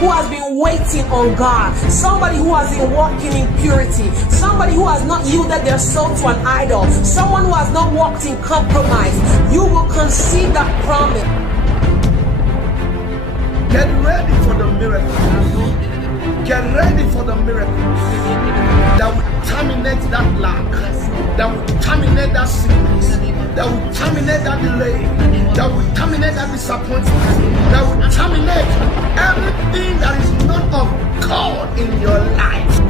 who has been waiting on God, somebody who has been walking in purity, somebody who has not yielded their soul to an idol, someone who has not walked in compromise, you will conceive that promise. Get ready for the miracle. Get ready for the miracle that will terminate that lack, that will terminate that sickness, that will terminate that delay, that will terminate that disappointment, that will terminate everything that is not of God in your life.